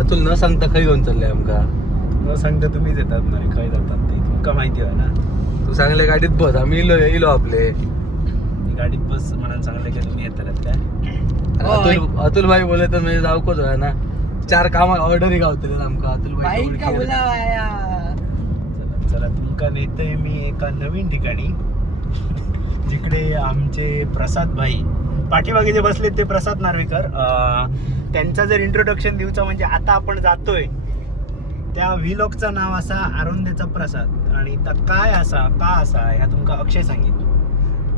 अतुल न सांगता खंय घेऊन चाललंय आमका? न सांगता तुम्हीच येतात ना रे, खंय जातात ते तुमका माहिती आहे ना. तू सांगले गाडीत बस, आम्ही इलो आपले गाडीत बस म्हणून सांगले की तुम्ही येतात काय. अतुल भाई बोले तर म्हणजे जाऊकोच आहे ना. 4 काम ऑर्डरी गावतले आमका. अतुल भाई चला तुमका नेतोय मी एका नवीन ठिकाणी जिकडे आमचे प्रसाद भाई पाठीमागे जे बसलेत ते प्रसाद नार्वेकर. त्यांचा जर इंट्रोडक्शन देऊचा म्हणजे आता आपण जातोय त्या व्हिलॉगचं नाव असा आरोंदेचा प्रसाद, आणि त्या काय असा का असा ह्या तुमका अक्षय सांगेल.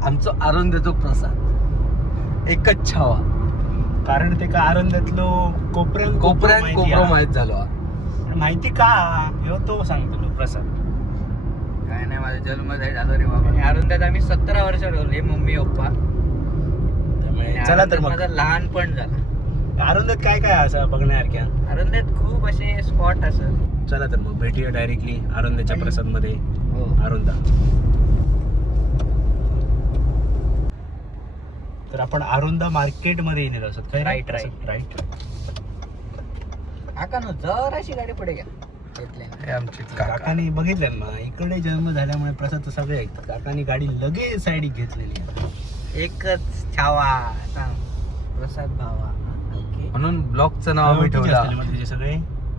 आमचं आरोंदेचो प्रसाद एकच छावा, कारण ते का आरोंदेतलो कोपऱ्यान कोपरो माहित झालो. माहिती का ह्यो तो सांगतो प्रसाद. काय नाही, माझा जन्म झालो रे बाबा. आणि आरुंदात आम्ही 17 वर्ष ठेवले, मम्मी पप्पा. त्यामुळे चला तर मग माझं लहानपण झालं. आरोंदात काय काय असं बघण्यासारख्या. आरुंदात खूप असे स्पॉट असं. चला तर मग भेटूया डायरेक्टली आरोंदाच्या प्रसाद मध्ये. हो. आरोंदा. तर आपण आरोंदा मार्केट मध्ये येणार असत काय. राईट. काका न जराशी गाडी पुढे घ्या. आमची काकाने बघितलं ना, इकडे जन्म झाल्यामुळे प्रसाद सगळे ऐकतात. काकाने गाडी लगेच साईड घेतलेली आहे. एकच छावा सांग, प्रसाद भावा. ओके. म्हणून ब्लॉगचं नाव आम्ही ठेवलं. त्याचे सगळे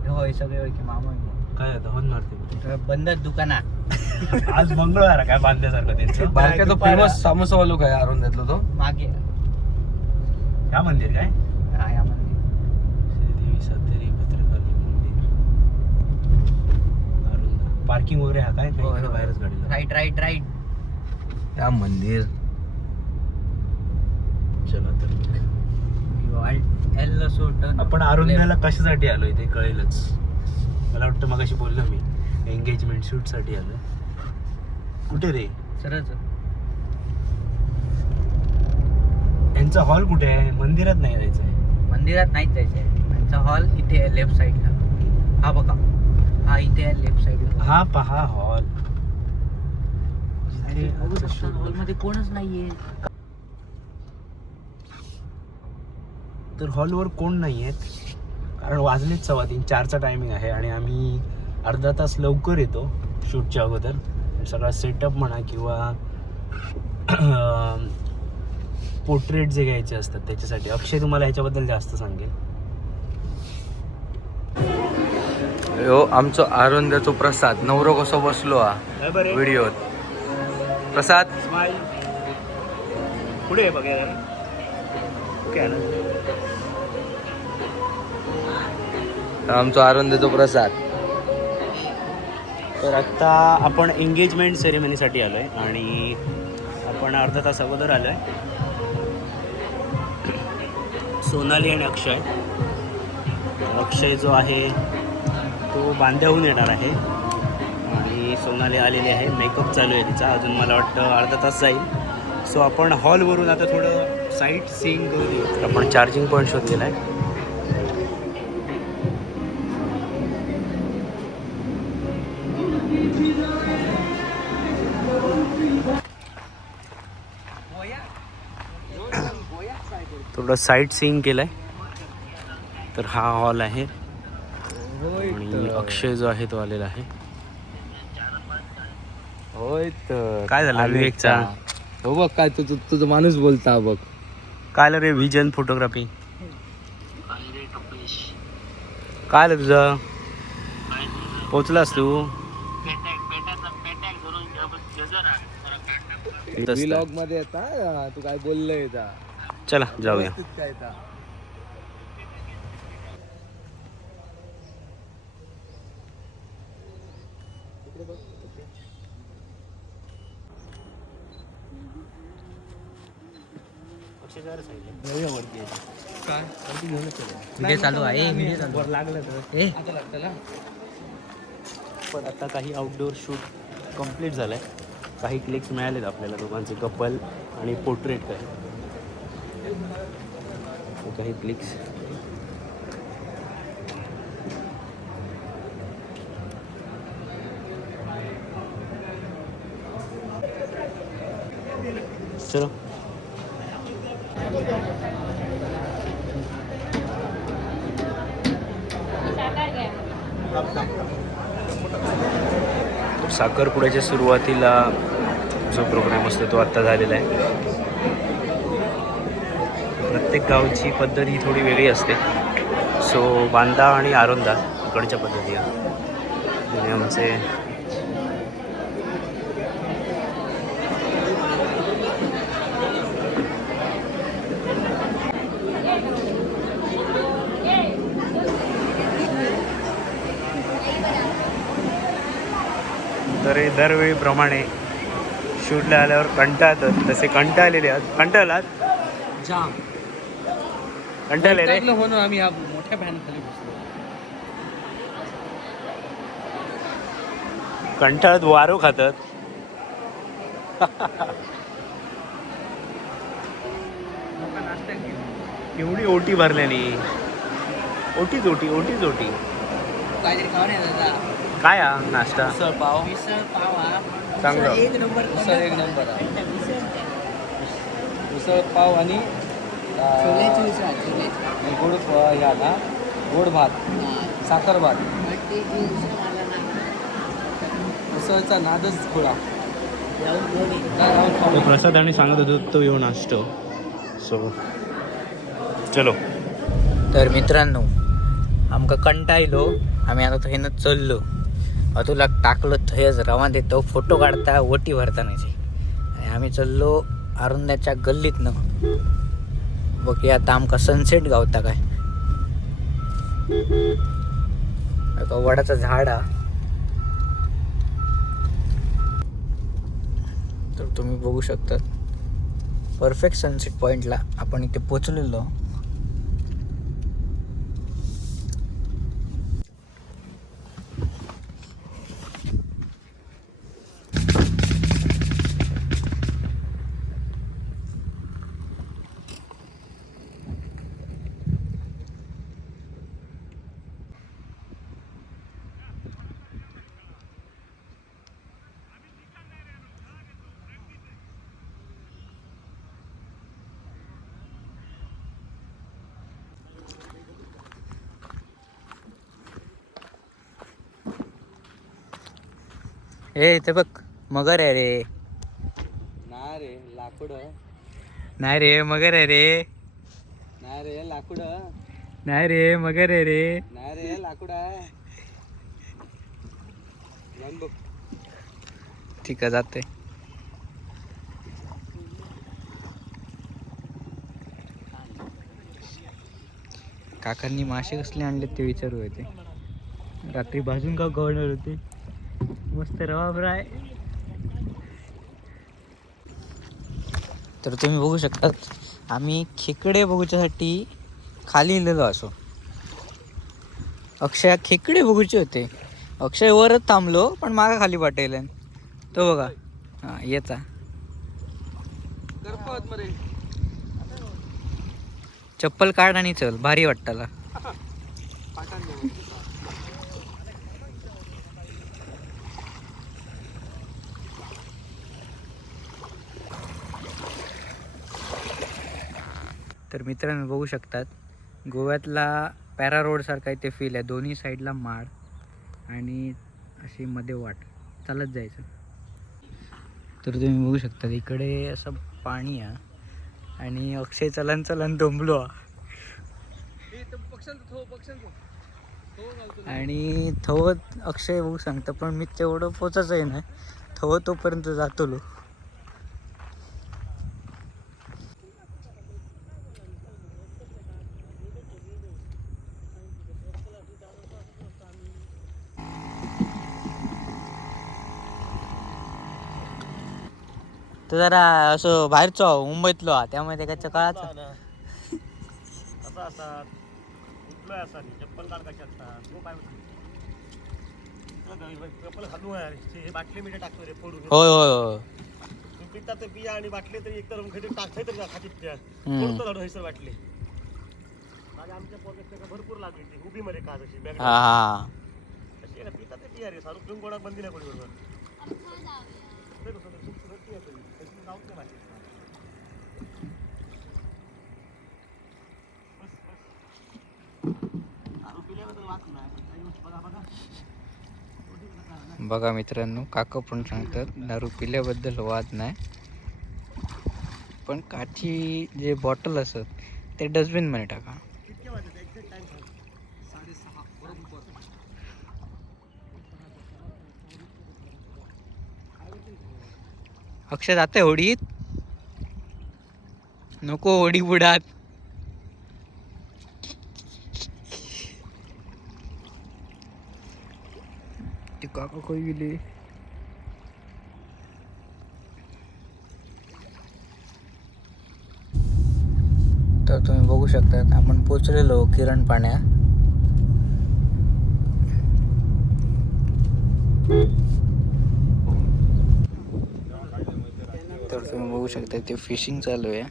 होय, सगळे होय की मामा. काय होतं हॉर्न मारते बंद दुकानात. आज मंगळवार काय बांधल्यासारखं त्यांचं. बारक्या तो फेमस सामोसावालो काय आरोंद्यातला तो मागे ह्या मंदिर काय हा, या मंदिर. श्रीदेवी सातेरी भद्रकाली मंदिर आरोंदा. पार्किंग वगैरे हा काय होय, इकडे बाहेरच गाडी. राईट. या मंदिर. चला तर आपण आरोंद्याला कशासाठी आलोय ते कळेलच. मला वाटतं मगाशी बोललो मी, एंगेजमेंट शूट साठी आलोय. कुठे रे सरच यांचा हॉल कुठे आहे. मंदिरात नाही जायचंय. मंदिरात नाहीच जायचंय. त्यांचा हॉल इथे आहे लेफ्ट साईडला. हा बघा, हा इथे आहे लेफ्ट साईडला. हा पहा हॉल. हॉल मध्ये कोणच नाहीये. तर हॉलवर कोण नाही आहेत, कारण वाजलेच 3:15 4चा टायमिंग आहे आणि आम्ही अर्धा तास लवकर येतो शूटच्या अगोदर. सगळा सेटअप म्हणा किंवा पोर्ट्रेट जे घ्यायचे असतात त्याच्यासाठी. अक्षय तुम्हाला ह्याच्याबद्दल जास्त सांगेल. हो आमचो आरोंद्याचो प्रसाद नवरो कसो बसलो हा व्हिडिओत. प्रसाद स्माइल पुढे बघा. ओके ना. आमचो आरोंद्याचो प्रसाद. तर आत्ता आपण एंगेजमेंट सेरेमनीसाठी आलो आहे आणि आपण अर्धा तास अगोदर आलो आहे. सोनाली आणि अक्षय. अक्षय जो आहे तो बांद्याहून येणार आहे आणि सोनाली आलेली आहे. मेकअप चालू आहे तिचा. अजून मला वाटतं अर्धा तास जाईल. सो आपण हॉलवरून आता थोडं साईट सीइंग करू. आपण चार्जिंग पॉईंट शोधलेला आहे. थोडं साईट सीइंग केलंय. तर हा हॉल आहे आणि अक्षय जो आहे तो आलेला आहे. होय तर काय झालं विवेकचा. हो बघ काय तुझं माणूस बोलता बघ. काय आलं रे व्हिजन फोटोग्राफी. काय आलं तुझं. पोचलास तू. व्लॉग मध्ये येता तू काय बोललंय. चला जाऊया. काय व्हिडिओ चालू आहे. वर लागलं तर. पण आता काही आउटडोअर शूट कंप्लीट झालंय. काही क्लिक्स मिळालेत आपल्याला दोघांचे, कपल आणि पोर्ट्रेट. काही क्लिक्स. चलो साखरपुड्याच्या सुरुवातीला जो प्रोग्राम असतो तो आत्ता झालेला आहे. प्रत्येक गावची पद्धत ही थोडी वेगळी असते. सो बांदा आणि आरोंदा इकडच्या पद्धती आणि आमचे तर हे दरवेळीप्रमाणे शूटला आल्यावर कंटाळतात, तसे कंटाळलेले आहेत. कंटाळलात? जाम कंटाळले रे. म्हणून आम्ही या मोठ्या फॅन खाली बसलो. कंटाळत वारो खातात. एवढी ओटी भरल्याने ओटीच ओटी ओटीच ओटी. काहीतरी खाऊ नाही दादा. काय हा नाश्ता? मिसळ पाव. मिसळ पाव हा चांगलं. एक नंबर. मिसळ एक नंबर आहे. मिसळ पाव आणि छोल्याची मिसळ छोल्याची. आणि गोड ह्या ना गोड भात, साखर भात. मिसळचा नादच खुळा. तो प्रसाद आणि सांगत होतो तो येऊन असतो. सो चलो. तर मित्रांनो आमका कंटाळलो. आम्ही आता थंयनं चललो. तुला टाकलो थंयच रवा देतो फोटो काढता ओटी भरतानाची. आणि आम्ही चललो आरुंदाच्या गल्लीतनं. बघ आता आमका सनसेट गावता काय. आता वडाचं झाड हा. तर तुम्ही बघू शकता परफेक्ट सनसेट पॉइंटला आपण इथे पोचलेलो. ए इथे बघ मगर आहे रे. नाही रे लाकूड. नाही रे मगर आहे रे. नाही रे लाकूड. नाही रे मगर आहे रे. नाही रे लाकूड आहे. जाऊन बघ. ठीक आहे जाते. काकांनी मासे कसले आणले ते विचारू होते. रात्री भाजून का गवणार होते. मस्त रवा फ्राय. तर तुम्ही बघू शकतात आम्ही खेकडे बघूच्यासाठी खाली इलेलो असो. अक्षय खेकडे बघूचे होते. अक्षय वरच थांबलो पण मागा खाली पाठवले. तो बघा हा येता करपत मरे. चप्पल काढ आणि चल भारी वाटताला. तर मित्रांनो बघू शकतात गोव्यातला पॅरा रोड सारखा इथे फील आहे. दोन्ही साईडला माड आणि अशी मध्ये वाट चालत जायचं. तर तुम्ही बघू शकता इकडे असं पाणी आहे आणि अक्षय चलन चलन दमलो आणि थवत अक्षय बघू सांगता पण मी तेवढं पोचायचं आहे ना. थव तोपर्यंत जातलो. तर जरा असं बाहेरचो मुंबईतलो हा त्यामुळे त्याच्या काळाचा चप्पल काढ चप्पल खालू आहे. बाटली मीठ टाकतो रे फोडून. होय होय होय. पिता तर पिया आणि बाटले तरी एक तर टाकतोय तर खातीत त्या फोडतो झाडू हैसर बाटली. माझ्या आमच्या पोरक्यात भरपूर लागली ती उभी मध्ये का अशी बॅग हा पिता ते पिया रे सारू घेऊन गोडा बंदी नाही कोणी बरोबर. बघा मित्रांनो, काका पण सांगतात दारू पिल्याबद्दल वाद नाही, पण काची जे बॉटल असत ते डस्टबिन मध्ये टाका. अक्षय जाते होडीत, नको होडी बुडात. ती काका काही गेली. तर तुम्ही बघू शकता आपण पोचलेलो किरण पाण्या. तर तुम्ही बघू शकता ते फिशिंग चालू आहे.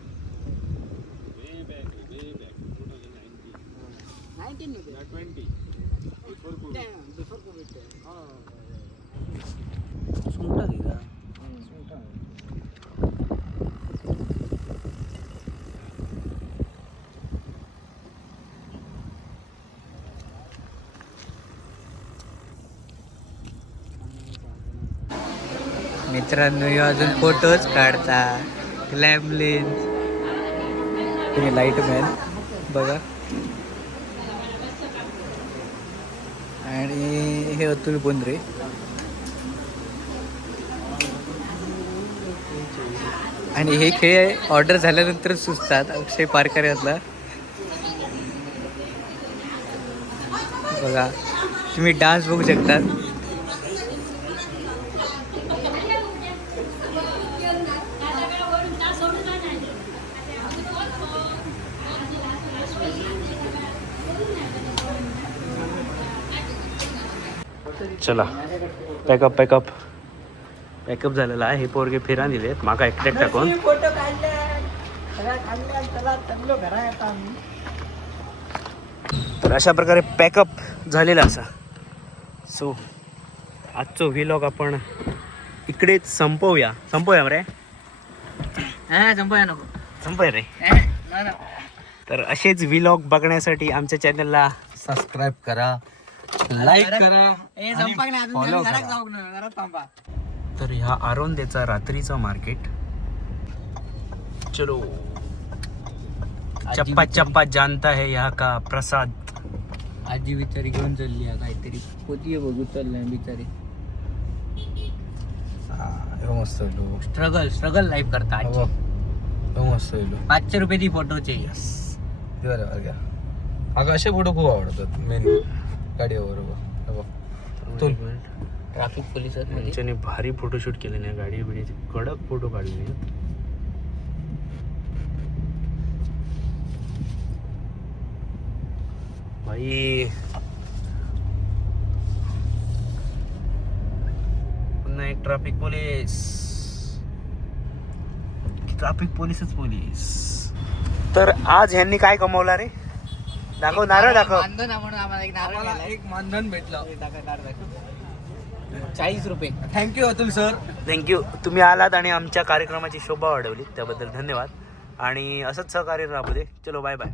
मित्रांनो, अजून फोटोज काढता ग्लॅम लेन्स. तुम्ही लाईट मॅन बघा. आणि हे अतुल बोंद्रे. आणि हे खेळ ऑर्डर झाल्यानंतर सुचतात. अक्षय पारकर यातला बघा, तुम्ही डान्स बघू शकता. चला पॅकअप झालेला आहे. हे पोरगे फिरा दिलेत माका एकट्याक टाकून. तर अशा प्रकारे पॅकअप झालेला असा. सो आजचो व्लॉग आपण इकडेच संपवूया रे. संपय रे. तर असेच व्लॉग बघण्यासाठी आमच्या चॅनलला सबस्क्राईब करा, लाईक करा, follow करा. तर ह्या आरोंदेचा रात्रीचा मार्केट. चलो चप्पा चप्पा जानता है यहाँ का प्रसाद. आजी बिचारी घेऊन चालली आहे काहीतरी पोती बघू चाललंय बिचारी. मस्त स्ट्रगल लाईफ करता आजी. मस्त 500 रुपये ती फोटोचे. अगं असे फोटो खूप आवडतात. मेन गाडीवर ट्रॅफिक पोलीस त्यांच्याने भारी फोटोशूट केले नाही. गाडी बिडीचे कडक फोटो काढले. भाई पुन्हा एक ट्रॅफिक पोलीसच पोलीस. तर आज ह्यांनी काय कमवला रे? दाखव नारळ दाखव. एक मानधन भेटलं 40 रुपये. Thank you Atul sir. थँक्यू. तुम्ही आलात आणि आमच्या कार्यक्रमाची शोभा वाढवली त्याबद्दल धन्यवाद. आणि असंच सहकार्य राहू दे. चलो बाय बाय.